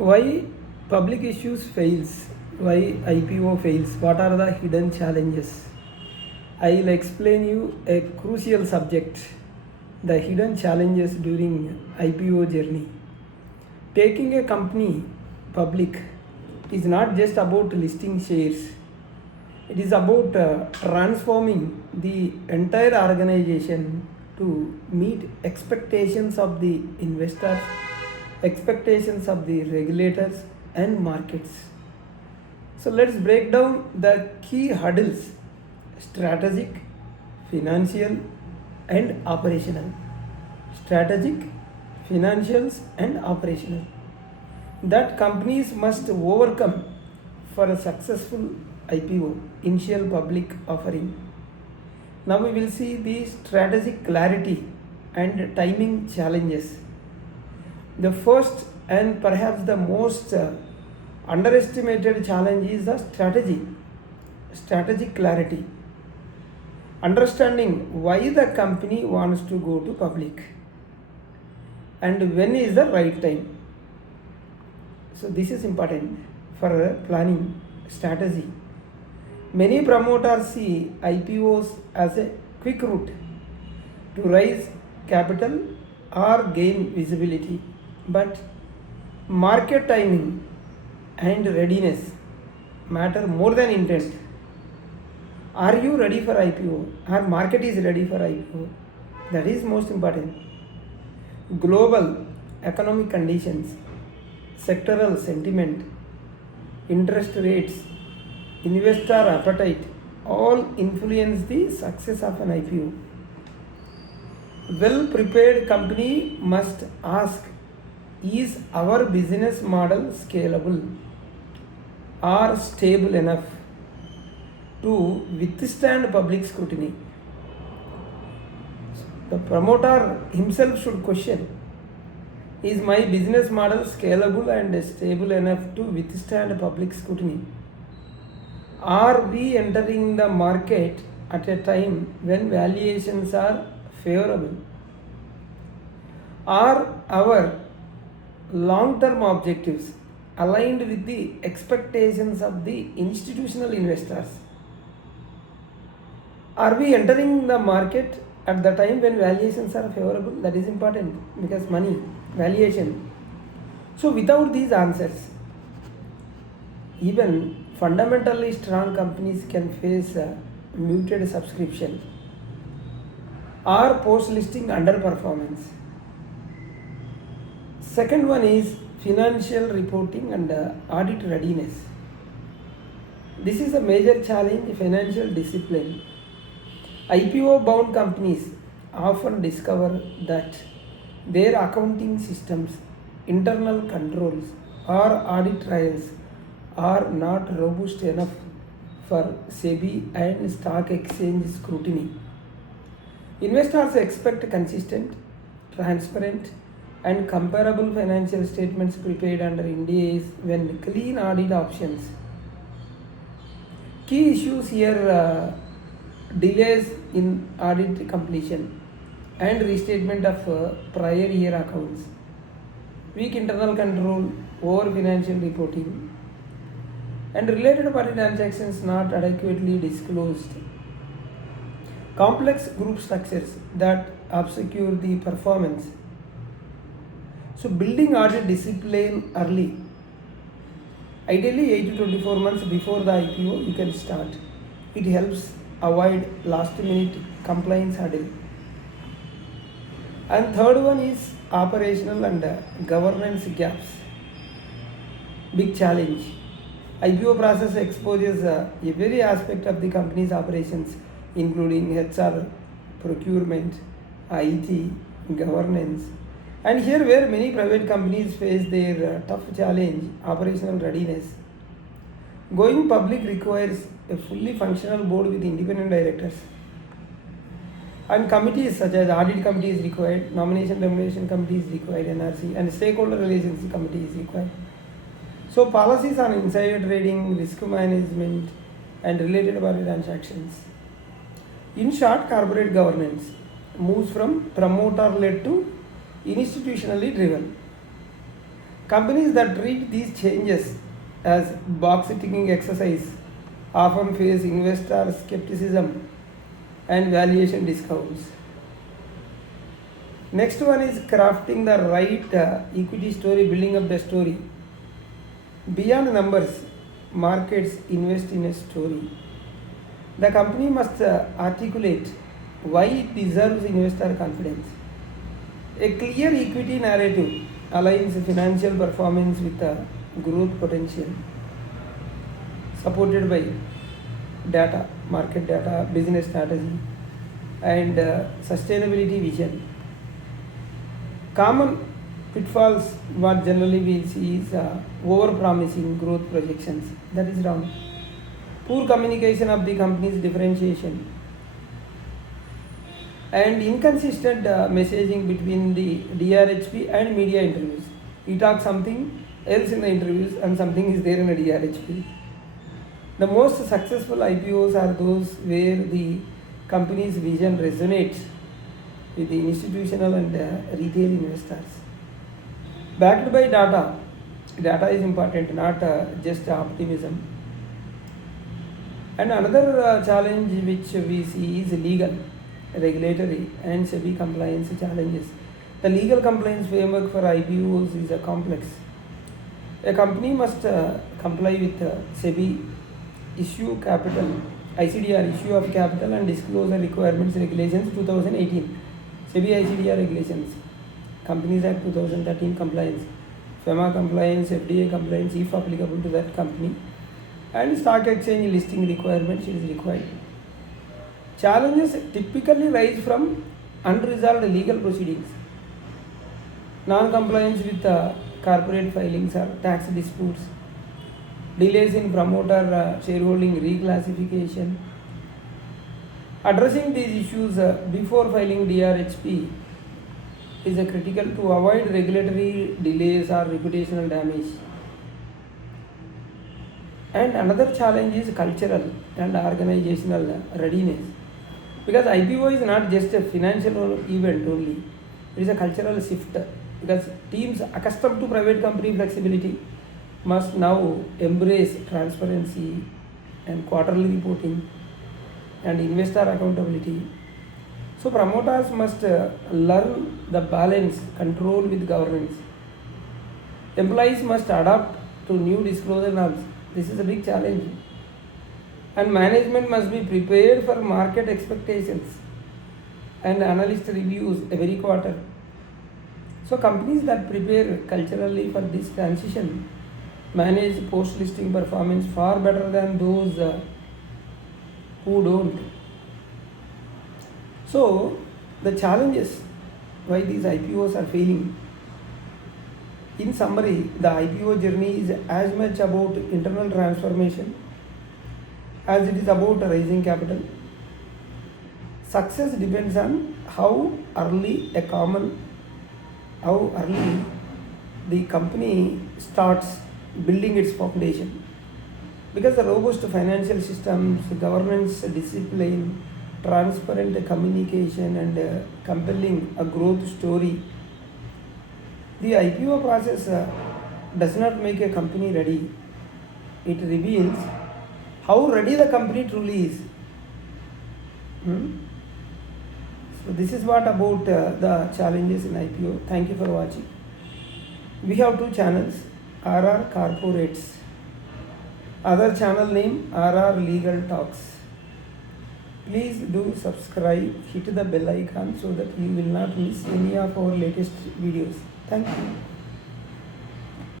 Why public issues fails? Why IPO fails? What are the hidden challenges? I'll explain you a crucial subject, the hidden challenges during IPO journey. Taking a company public is not just about listing shares. It is about transforming the entire organization to meet expectations of the investors, expectations of the regulators and markets. So let's break down the key hurdles: strategic, financial and operational. Strategic, financials and operational that companies must overcome for a successful IPO, initial public offering. Now we will see the strategic clarity and timing challenges. The first and perhaps the most underestimated challenge is the strategic clarity. Understanding why the company wants to go to public and when is the right time. So this is important for planning strategy. Many promoters see IPOs as a quick route to raise capital or gain visibility, but market timing and readiness matter more than intent. Are you ready for IPO? Our market is ready for IPO. That is most important. Global economic conditions, sectoral sentiment, interest rates, investor appetite all influence the success of an IPO. Well prepared company must ask, is our business model scalable or stable enough to withstand public scrutiny? The promoter himself should question, is my business model scalable and stable enough to withstand public scrutiny? Are we entering the market at a time when valuations are favorable? Are our long-term objectives aligned with the expectations of the institutional investors? Are we entering the market at the time when valuations are favorable? That is important because money, valuation. So without these answers, even fundamentally strong companies can face muted subscription or post-listing underperformance. Second one is financial reporting and audit readiness. This is a major challenge, financial discipline. IPO bound companies often discover that their accounting systems, internal controls or audit trials are not robust enough for SEBI and stock exchange scrutiny. Investors expect consistent, transparent and comparable financial statements prepared under NDAs when clean audit options. Key issues here: delays in audit completion and restatement of prior year accounts, weak internal control over financial reporting, and related party transactions not adequately disclosed, complex group structures that obscure the performance. So building audit discipline early, ideally 8 to 24 months before the IPO you can start. It helps avoid last minute compliance hurdle. And third one is operational and governance gaps. Big challenge. IPO process exposes every aspect of the company's operations, including HR, procurement, IT, governance. And here where many private companies face their tough challenge, operational readiness. Going public requires a fully functional board with independent directors. And committees such as audit committee is required, nomination remuneration committee is required, NRC, and stakeholder relations committee is required. So policies on insider trading, risk management and related party transactions. In short, corporate governance moves from promoter led to institutionally driven. Companies that treat these changes as box ticking exercise often face investor skepticism and valuation discounts. Next one is crafting the right equity story, building up the story. Beyond numbers, markets invest in a story. The company must articulate why it deserves investor confidence. A clear equity narrative aligns financial performance with growth potential, supported by data, market data, business strategy, and sustainability vision. Common pitfalls what generally we see is over promising growth projections. That is wrong. Poor communication of the company's differentiation and inconsistent messaging between the DRHP and media interviews. We talk something else in the interviews and something is there in the DRHP. The most successful IPOs are those where the company's vision resonates with the institutional and retail investors. Backed by data. Data is important, not just optimism. And another challenge which we see is legal, regulatory, and SEBI compliance challenges. The legal compliance framework for IPOs is complex. A company must comply with SEBI issue capital, ICDR issue of capital and disclosure requirements regulations 2018, SEBI ICDR regulations, Companies Act 2013 compliance, FEMA compliance, FDA compliance if applicable to that company, and stock exchange listing requirements is required. Challenges typically rise from unresolved legal proceedings, non-compliance with corporate filings or tax disputes, delays in promoter shareholding reclassification. Addressing these issues before filing DRHP is critical to avoid regulatory delays or reputational damage. And another challenge is cultural and organizational readiness. Because IPO is not just a financial event only, it is a cultural shift. Because teams accustomed to private company flexibility must now embrace transparency and quarterly reporting and investor accountability. So promoters must learn the balance, control with governance. Employees must adapt to new disclosure norms. This is a big challenge. And management must be prepared for market expectations and analyst reviews every quarter. So companies that prepare culturally for this transition manage post-listing performance far better than those who don't. So the challenges why these IPOs are failing. In summary, the IPO journey is as much about internal transformation as it is about raising capital. Success depends on how early the company starts building its foundation. Because the robust financial systems, governance discipline, transparent communication and compelling a growth story, the IPO process does not make a company ready. It reveals how ready the company truly is. So this is what about the challenges in IPO. Thank you for watching. We have two channels, RR Corporates. Other channel name RR Legal Talks. Please do subscribe, hit the bell icon so that you will not miss any of our latest videos. Thank you.